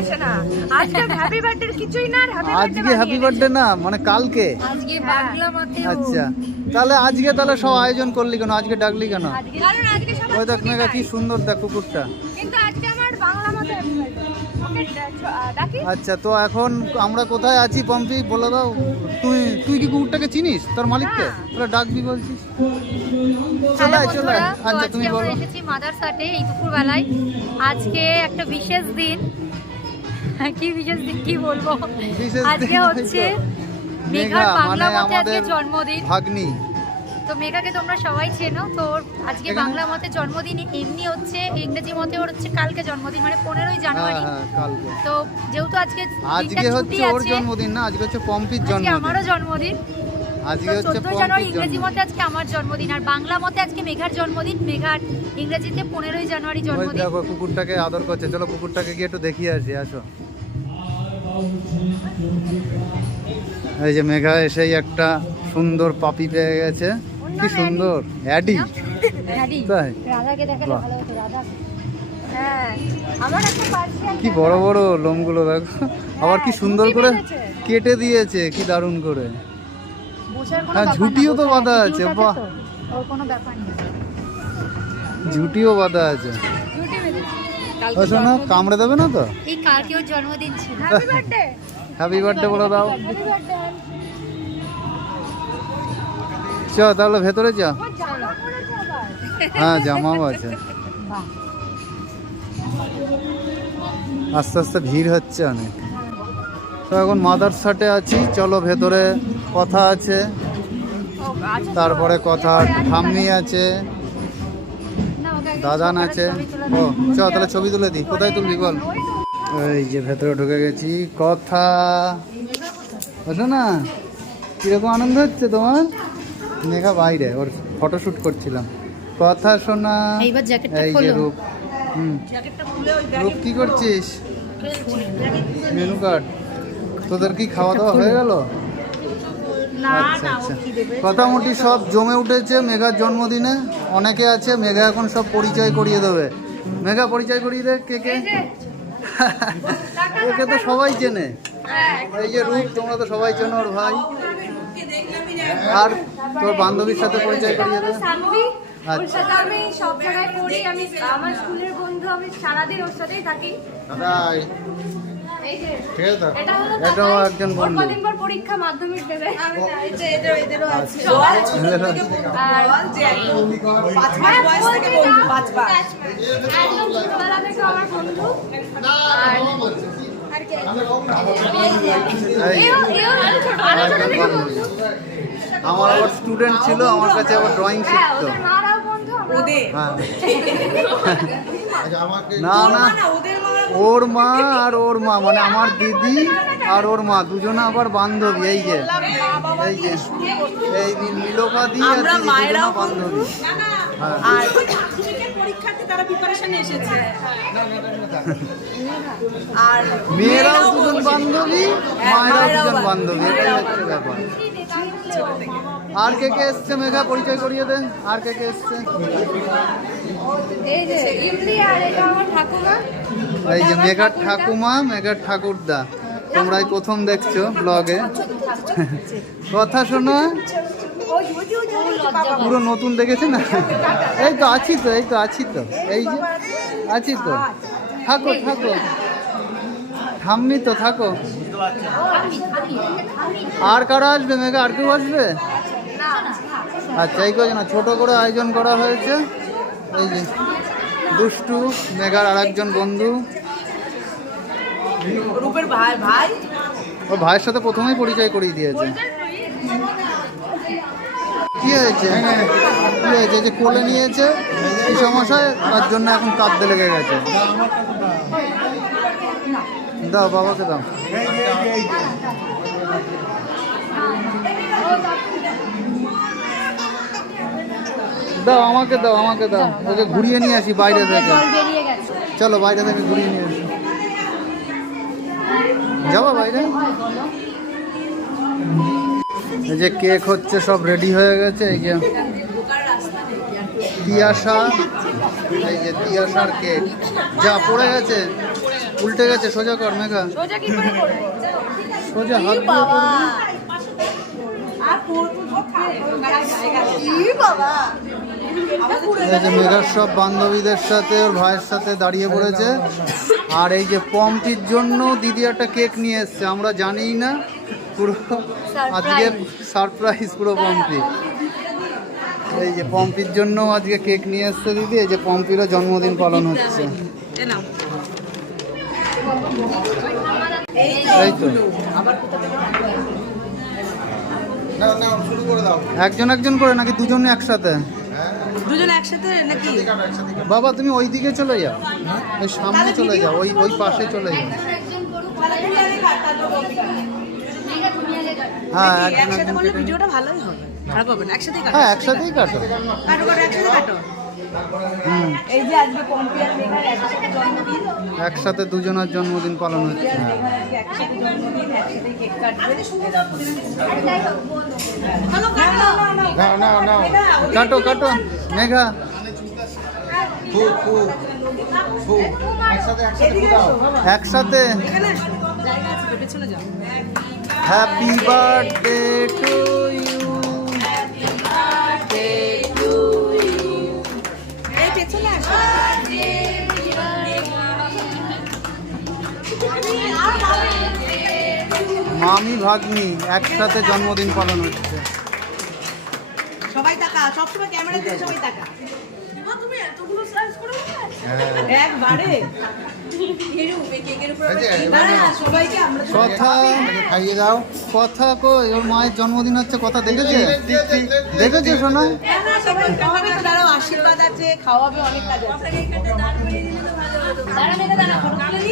আসে না। আজকে হ্যাপি বার্থডে কিছুই না আর হ্যাপি আজকে হ্যাপি বার্থডে না মানে কালকে? আজকে। বাংলা মতে আচ্ছা। তাহলে আজকে তাহলে সব আয়োজন করলি কেন? আজকে ডাকলি কেন? কারণ আজকে সবার ওই দেখ নাই। কি সুন্দর দেখ কুকুরটা। কিন্তু আজকে আমার বাংলা মতে আচ্ছা তো এখন আমরা কোথায় আছি পম্পি? বলে দাও। তুই তুই কি কুকুরটাকে চিনিস? তোর মালিককে। তোরা ডাকবি বলছিস। চলে আচ্ছা তুমি বলো। এসেছি মাদার সাথে এই দুপুরবেলায়। আজকে একটা বিশেষ দিন। কি বিশেষ দিন কি বলব? আজকে হচ্ছে মেঘার বাংলা মানে মতে আজকে জন্মদিন। ভাগ্নি। তো মেঘাকে তোমরা সবাই চেনো তো আজকে বাংলা মতে জন্মদিন এমনি হচ্ছে ইংরেজি মতে ওর হচ্ছে কালকে জন্মদিন মানে পনেরোই হ্যাঁ জানুয়ারি। হ্যাঁ তো যেহেতু আজকে আজকে হচ্ছে ওর জন্মদিন না আজকে হচ্ছে পম্পির জন্মদিন। আমারও জন্মদিন। আজকে হচ্ছে চোদ্দ জানুয়ারি ইংরেজি মতে আজকে আমার জন্মদিন আর বাংলা মতে আজকে মেঘার জন্মদিন। মেঘার ইংরেজিতে পনেরোই জানুয়ারি জন্মদিন। দেখো কুকুরটাকে আদর করছে। চলো কুকুরটাকে গিয়ে একটু দেখিয়ে আসি আসো। এই যে মেঘা এসেই একটা সুন্দর পাপি পেয়ে গেছে। কি সুন্দর। অ্যাডি? তাই? হ্যাঁ কি বড় বড় লোমগুলো দেখো। আবার কি সুন্দর করে কেটে দিয়েছে কি দারুণ করে। হ্যাঁ, ঝুঁটিও তো বাঁধা আছে, বাহ। ওর কোনো ব্যাপার নেই। ঝুটিও বাঁধা আছে। ও শোনো কামড়ে দেবে না তো? এই কালকে ওর জন্মদিন ছিল। হ্যাপি বার্থডে হ্যাপি বার্থডে বলে দাও। চ তাহলে ভেতরে যা। হ্যাঁ জামাও আছে। আস্তে আস্তে ভিড় হচ্ছে অনেক। তো এখন মাদার সাটে আছি চলো ভেতরে। কথা আছে তারপরে কথা ঠাম্মি আছে দাদান আছে। ও। চ তাহলে ছবি তুলে দিই। কোথায় তুলবি বল? এই যে ভেতরে ঢুকে গেছি। কথা। বসো না কীরকম আনন্দ হচ্ছে তোমার? মেঘা বাইরে ওর ফটোশ্যুট করছিলাম। কথা শোনা এই যে। রূপ। হুম। রূপ কি করছিস? Menu card. তোদের কি খাওয়া দাওয়া হয়ে গেল? আচ্ছা আচ্ছা। মোটামুটি সব জমে উঠেছে মেঘার জন্মদিনে। অনেকে আছে মেঘা এখন সব পরিচয় করিয়ে দেবে। মেঘা পরিচয় করিয়ে দে কে কে? ওকে তো সবাই চেনে। এই যে রূপ তোমরা তো সবাই চেনো ওর ভাই। আর তোর বান্ধবীর সাথে পরিচয় করিয়ে দে। সানভি ওর আচ্ছা। সাথে আমি সব জায়গায় পড়ি। আমি আমার স্কুলের বন্ধু আমি সারাদিন ওর সাথেই থাকি। ঠিক আছে? এটাও একজন বন্ধু। কদিন পর পরীক্ষা মাধ্যমিক দেবে। আর হ্যাঁ, বলছি না। একদম ছোটবেলা থেকে আমার বন্ধু। আর আর কে? এও এও ছোটবেলা থেকে বন্ধু। বন্ধু। আমার আবার স্টুডেন্ট ছিল আমার কাছে আবার ড্রয়িং হ্যাঁ শিখতো। ওদের হ্যাঁ। না না। ওর মা আর ওর মা মানে আমার দিদি আর ওর মা দুজনে আবার বান্ধবী এই যে এই যে এই নীলোপাদি আর দিদি বান্ধবী। হ্যাঁ আর মাধ্যমিকের পরীক্ষার্থী তারা প্রিপারেশন এসেছে। আর মেয়েরাও দুজন বান্ধবী মায়েরাও দুজন বান্ধবী এটাই হচ্ছে ব্যাপার। আর কে কে এসছে মেঘা? পরিচয় করিয়ে দে আর কে কে এসছে? এই যে ইমলি আর এটা আমার ঠাকুমা। এই যে মেঘার ঠাকুমা। মেঘার ঠাকুরদা। তোমরাই প্রথম দেখছ ব্লগে কথা শোনো। পুরো নতুন দেখেছে না? এই তো আছি তো এই তো আছি তো। এই যে আছি তো। থাকো থাকো। থামনি তো থাকো। আর কারা আসবে মেঘা? আর কেউ আসবে? আচ্ছা এই কজন ছোট করে আয়োজন করা হয়েছে। এই যে দুষ্টু মেঘার আর একজন বন্ধু। রূপের ভাই ভাই। ও ভাইয়ের সাথে প্রথমেই পরিচয় করিয়ে দিয়েছে। কি হয়েছে? কি হয়েছে? যে কোলে নিয়েছে কি সমস্যা তার জন্য এখন কাঁদতে লেগে গেছে। দাও বাবাকে দাও। দাও আমাকে দাও আমাকে দাও। ওকে ঘুরিয়ে নিয়ে আসি বাইরে থেকে। চলো বাইরে থেকে ঘুরিয়ে নিয়ে আসি। যাব বাইরে? এই যে কেক হচ্ছে সব রেডি হয়ে গেছে এই যে তিয়াশা এই যে তিয়াশার কেক। যা পড়ে গেছে উল্টে গেছে সোজা কর মেঘা। সোজা হাত দিয়ে করবি। ই বাবা এই যে মেঘার সব বান্ধবীদের সাথে ওর ভাইয়ের সাথে দাঁড়িয়ে পড়েছে। আর এই যে পম্পির জন্য দিদি একটা কেক নিয়ে এসছে আমরা জানিই না পুরো আজকে সারপ্রাইজ পুরো পম্পি। এই যে পম্পির জন্য আজকে কেক নিয়ে এসছে দিদি এই যে পম্পিরও জন্মদিন পালন হচ্ছে। এই তো। একজন একজন করে নাকি দুজনে একসাথে? দুজন একসাথে নাকি? বাবা তুমি ওই দিকে চলে যাও। ওই সামনে চলে যাও ওই ওই পাশে চলে যাও। হ্যাঁ একসাথে করলে ভিডিওটা ভালোই হবে। খারাপ হবে না একসাথেই কাটো হ্যাঁ একসাথেই কাটো। কাটো। কাটো একসাথে কাটো। এই যে আজকে পম্পিয়ার মেঘার একসাথে জন্মদিন। একসাথে দুজনের জন্মদিন পালন হচ্ছে। মেঘার একসাথে জন্মদিন একসাথে কেক কাটবে। নাও নাও নাও কাটো কাটো। মেঘা। একসাথে। হ্যাপি বার্থডে টু ইউ মামি ভাগ্নি একসাথে জন্মদিন পালন হচ্ছে। সবাই তাকা সবসময় ক্যামেরা দিয়ে সবাই তাকা। তুমি এতগুলো সার্চ করো একবারে। দাঁড়া, সবাইকে আমরা তো- কথা খাইয়ে দাও। কথা কই ওর মায়ের জন্মদিন হচ্ছে কথা দেখেছে? দেখেছে শোনা আশীর্বাদ আছে খাওয়াবে অনেক কাজ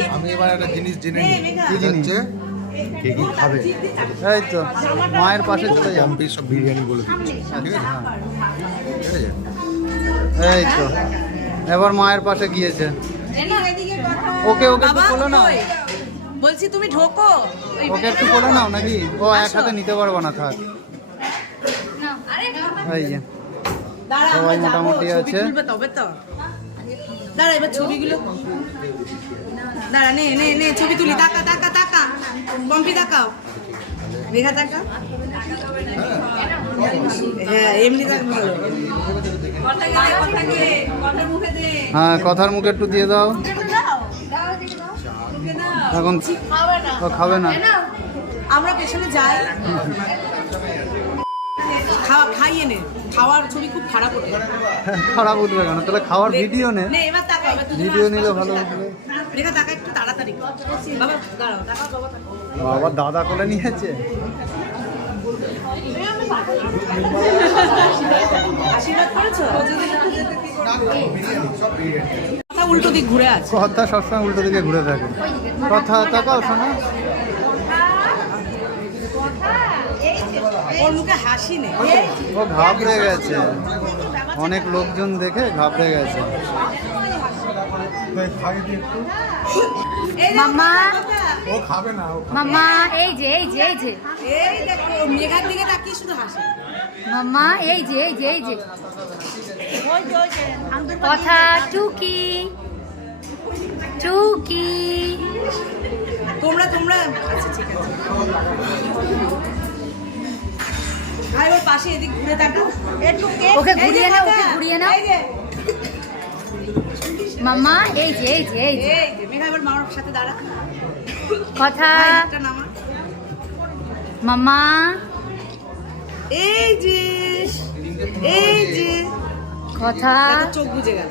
আমি এবার একটা জিনিস জেনে নিই। হচ্ছে? কে কি খাবে? এই তো মায়ের পাশে চলে যাও। সব বিরিয়ানি বলে দিচ্ছে। ঠিক আছে? ঠিক এই তো এবার মায়ের পাশে গিয়েছে। ওকে ওকে একটু বলো না। বলছি তুমি ঢোকো। ওকে একটু বলো নাও নাকি? ও এক হাতে নিতে পারব না থাক। এই যে। সবাই মোটামুটি আছে। তবে তো। দাঁড়া এবার ছবিগুলো দাঁড়া নে নে নে ছবি তুলি। তাকা তাকা পম্পি তাকাও। মেঘা তাকা হ্যাঁ এমনি হ্যাঁ কথার মুখে একটু দিয়ে দাও। এখন খাবে না। আমরা পেছনে যাই। খাওয়া খাইয়ে নে। খাওয়ার ছবি খুব খারাপ ওঠে খারাপ উঠবে কেন? তাহলে খাওয়ার ভিডিও নে। নে এবার তাকা এবার ভিডিও নিলে ভালো উঠবে রেখা তাকা একটু তাড়াতাড়ি বাবা দাঁড়াও তাকাও বাবা তাকাও। বাবা দাদা কোলে নিয়েছে আশীর্বাদ করেছ? কথা উল্টো দিক ঘুরে আছে। কথা সবসময় উল্টো দিকে ঘুরে থাকে। কথা তাকাও শোনা। ওর মুখে হাসি নেই। ও ঘাবড়ে গেছে। অনেক লোকজন দেখে ঘাবড়ে গেছে। মামা ও খাবে না মামা এই যে এই যে এই যে। এই দেখো মেঘার দিকে তাকিয়ে শুধু হাসে। মামা এই যে এই যে এই যে। কথা টুকি টুকি। তোমরা তোমরা আচ্ছা ঠিক আছে। ভাই ওর পাশে এদিক ঘুরে তাকাও একটু ওকে ঘুরিয়ে নাও, ওকে ঘুরিয়ে নাও। এই মামা এই যে এই যে এই যে। মেঘা এবার মামার সাথে দাঁড়া। কথা। ভাই, নামা। মামা এই যে এই যে। কথা। চোখ বুঝে গেল।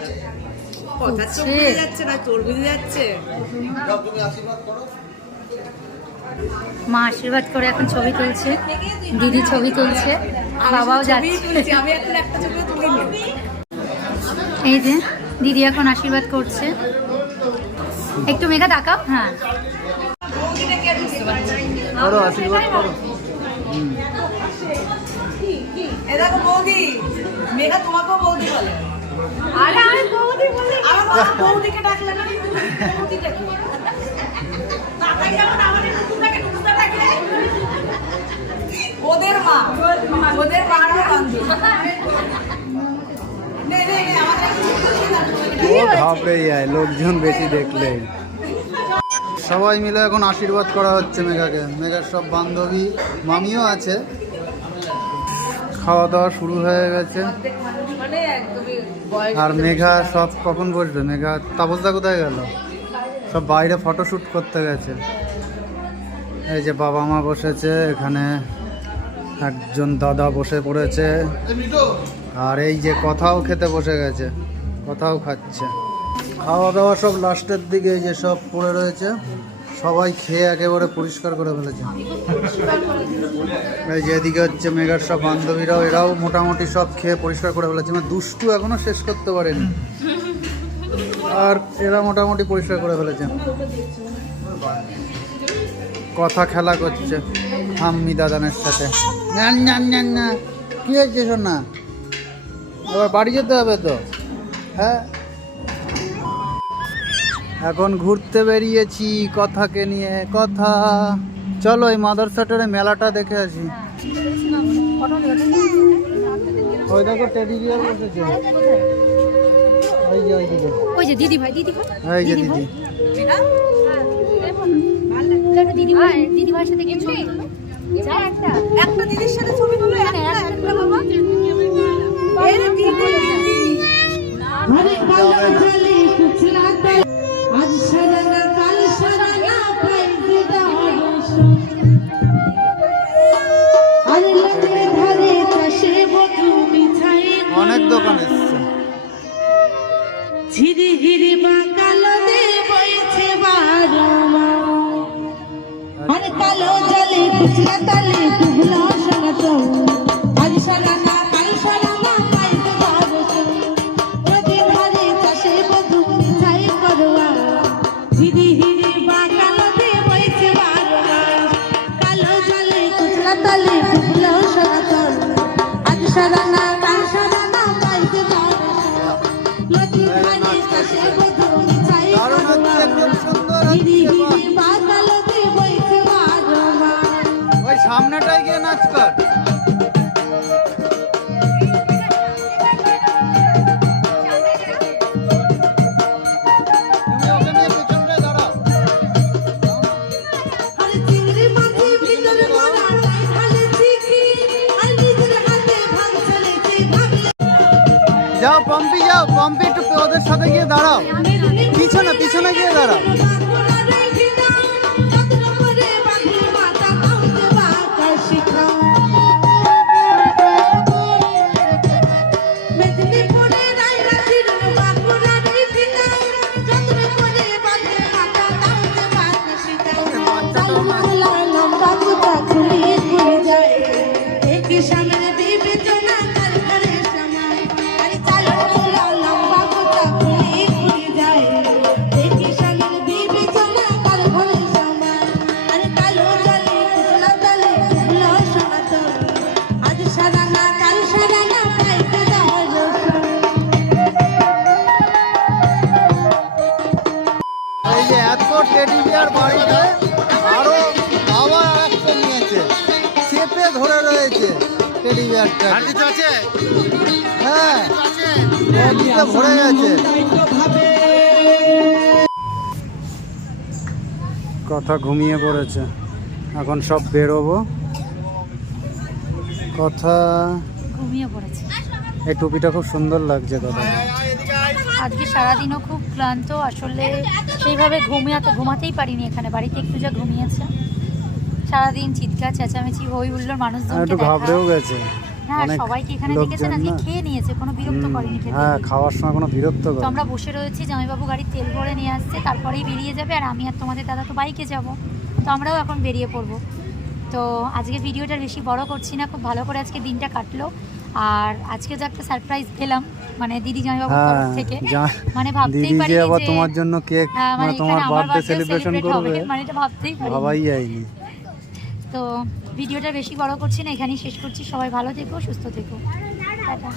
কথা চোখ। বুঝে যাচ্ছে না তোর বুঝে যাচ্ছে। মা আশীর্বাদ করে এখন ছবি তুলছে দিদি ছবি তুলছে বাবাও যাচ্ছে। তুলছি আমি এখন একটা ছবি তুলিনি এই যে দিদি এখন আশীর্বাদ করছে। একটু মেঘা তাকাও হ্যাঁ। করো আশীর্বাদ করো। ওদের মা ওদের ঘাবড়ে যায় লোকজন বেশি দেখলে। সবাই মিলে এখন আশীর্বাদ করা হচ্ছে মেঘাকে। মেঘার সব বান্ধবী মামিও আছে। খাওয়া দাওয়া শুরু হয়ে গেছে। মানে আর মেঘা সব কখন বসবে? মেঘা তাপসদা কোথায় গেল? সব বাইরে ফটোশ্যুট করতে গেছে। এই যে বাবা মা বসেছে এখানে একজন দাদা বসে পড়েছে। আর এই যে কথাও খেতে বসে গেছে, কথাও খাচ্ছে। খাওয়া দাওয়া সব লাস্টের দিকে যে সব পড়ে রয়েছে, সবাই খেয়ে একেবারে পরিষ্কার করে ফেলেছে। এই যে এদিকে হচ্ছে মেঘার সব বান্ধবীরাও, এরাও মোটামুটি সব খেয়ে পরিষ্কার করে ফেলেছে। মানে দুষ্টু এখনও শেষ করতে পারেনি। আর এরা মোটামুটি পরিষ্কার করে ফেলেছে। কথা খেলা করছে। হাম্মি দাদানের সাথে। না না না না কি হয়েছে শোনা এবার বাড়ি যেতে হবে তো? হ্যাঁ? এখন ঘুরতে বেরিয়েছি কথাকে নিয়ে কথা। চলো এই মাদার সাটারে মেলাটা দেখে আসি। ওই দেখো টেডি বিয়ার বসেছে। ওই যে ওই দিকে। ওই যে দিদি ভাই দিদি ভাই। যে দিদি দিদি। ভাই দিদি ভাইয়ের সাথে একটা। দিদির সাথে ছবি তুলো একটা একটা বাবা। এর দিদি। জলে কুচলা পিছনে পিছনে গিয়ে কথা ঘুমিয়ে পড়েছে। এখন সব বেরোবো। কথা ঘুমিয়ে পড়েছে। এই টুপিটা খুব সুন্দর লাগছে কথা আজকে সারাদিনও খুব ক্লান্ত আসলে সেইভাবে ঘুমিয়াতে ঘুমাতেই পারিনি এখানে বাড়িতে একটু যা ঘুমিয়েছে। সারাদিন চিৎকার চেঁচামেচি হই হুল্লোড় আর মানুষজনকে একটু ঘাবড়েও গেছে। হ্যাঁ সবাইকে এখানে দেখেছেন আজকে খেয়ে নিয়েছে কোনো বিরক্ত করেনি খেতে। হ্যাঁ খাওয়ার সময় কোনো বিরক্ত তো আমরা বসে রয়েছি জামাইবাবু গাড়ির তেল ভরে নিয়ে আসছে তারপরেই বেরিয়ে যাবে আর আমি আর তোমাদের দাদা তো বাইকে যাব। তো আমরাও এখন বেরিয়ে পড়ব। তো আজকে ভিডিওটা বেশি বড় করছি না খুব ভালো করে আজকে দিনটা কাটলো। আর আজকে যে একটা সারপ্রাইজ পেলাম মানে দিদি জামাইবাবুর হ্যাঁ তরফ থেকে মানে ভাবতেই দিদি যে আবার তোমার জন্য কেক হ্যাঁ, মানে মানে তোমার বার্থডে সেলিব্রেশন করবে। মানে এটা ভাবতেই পারিনি। ভাবাই যায়নি। তো ভিডিওটা বেশি বড় করছি না এখানেই শেষ করছি। সবাই ভালো থেকো সুস্থ থেকো। টাটা।